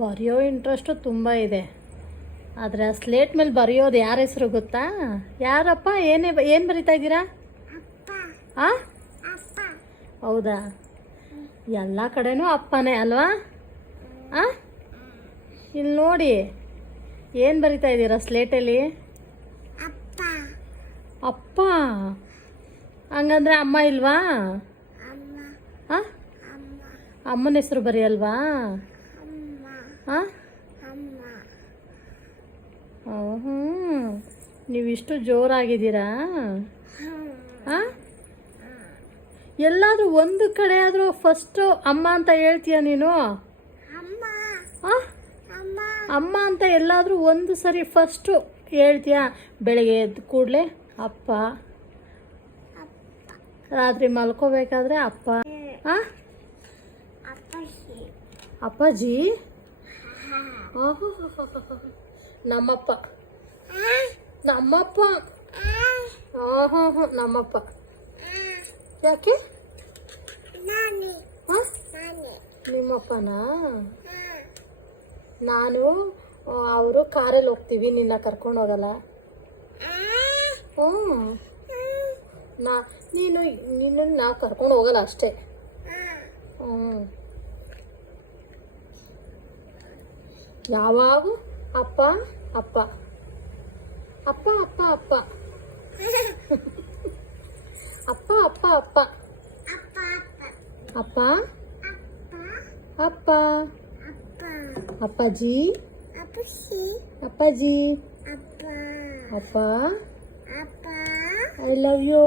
ಬರೆಯೋ ಇಂಟ್ರೆಸ್ಟು ತುಂಬ ಇದೆ. ಆದರೆ ಆ ಸ್ಲೇಟ್ ಮೇಲೆ ಬರೆಯೋದು ಯಾರ ಹೆಸರು ಗೊತ್ತಾ? ಯಾರಪ್ಪ? ಏನು ಬರಿತಾ ಇದ್ದೀರಾ? ಆ ಹೌದಾ? ಎಲ್ಲ ಕಡೆನೂ ಅಪ್ಪನೇ ಅಲ್ವಾ? ಆ ಇಲ್ಲಿ ನೋಡಿ, ಏನು ಬರಿತಾ ಇದ್ದೀರಾ ಸ್ಲೇಟಲ್ಲಿ? ಅಪ್ಪ. ಹಂಗಂದ್ರೆ ಅಮ್ಮ ಇಲ್ವಾ? ಹಾಂ, ಅಮ್ಮನ ಹೆಸರು ಬರೆಯಲ್ವಾ? ಹಾಂ, ಹ್ಞೂ, ನೀವಿಷ್ಟು ಜೋರಾಗಿದ್ದೀರಾ? ಹಾಂ, ಎಲ್ಲಾದರೂ ಒಂದು ಕಡೆ ಆದರೂ ಫಸ್ಟು ಅಮ್ಮ ಅಂತ ಹೇಳ್ತೀಯ ನೀನು? ಹಾಂ, ಅಮ್ಮ ಅಂತ ಎಲ್ಲಾದರೂ ಒಂದು ಸರಿ ಫಸ್ಟು ಹೇಳ್ತೀಯಾ? ಬೆಳಗ್ಗೆ ಎದ್ದು ಕೂಡಲೇ ಅಪ್ಪ, ರಾತ್ರಿ ಮಲ್ಕೋಬೇಕಾದ್ರೆ ಅಪ್ಪ. ಹಾಂ, ಅಪ್ಪಾಜಿ. ನಮ್ಮಪ್ಪ, ನಮ್ಮಪ್ಪ. ನಮ್ಮಪ್ಪ. ಯಾಕೆ? ನಿಮ್ಮಪ್ಪನಾ? ನಾನು ಅವರು ಕಾರಲ್ಲಿ ಹೋಗ್ತೀವಿ, ನಿನ್ನ ಕರ್ಕೊಂಡು ಹೋಗಲ್ಲ. ಹ್ಞೂ, ನೀನು ನಾವು ಕರ್ಕೊಂಡು ಹೋಗಲ್ಲ ಅಷ್ಟೇ. ಹ್ಞೂ, ಯಾವಾಗ ಅಪ್ಪ ಅಪ್ಪ ಅಪ್ಪ ಅಪ್ಪ ಅಪ್ಪ ಅಪ್ಪ ಅಪ್ಪ ಅಪ್ಪ ಅಪ್ಪ ಅಪ್ಪ ಅಪ್ಪಾಜಿ ಅಪ್ಪಾಜಿ ಅಪ್ಪ ಐ ಲವ್ ಯು.